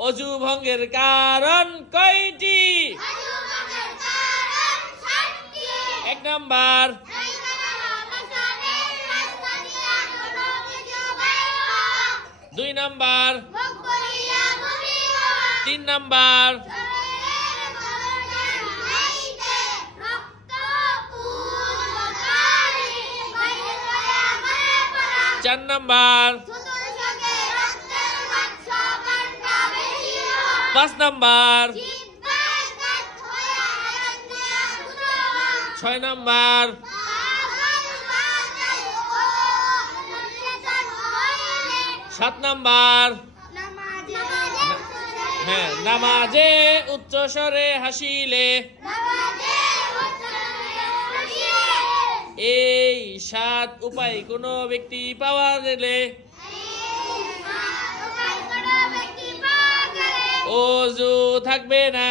অজু ভঙ্গের কারণ কয়টি? এক নাম্বার দুই নাম্বার তিন নাম্বার চার নাম্বার পাঁচ নাম্বার। ছয় নাম্বার। সাত নাম্বার। হ্যাঁ নামাজে উচ্চ স্বরে হাসিলে। এই সাত উপায় কোনো ব্যক্তি পাওয়া গেলে অজু থাকবে না।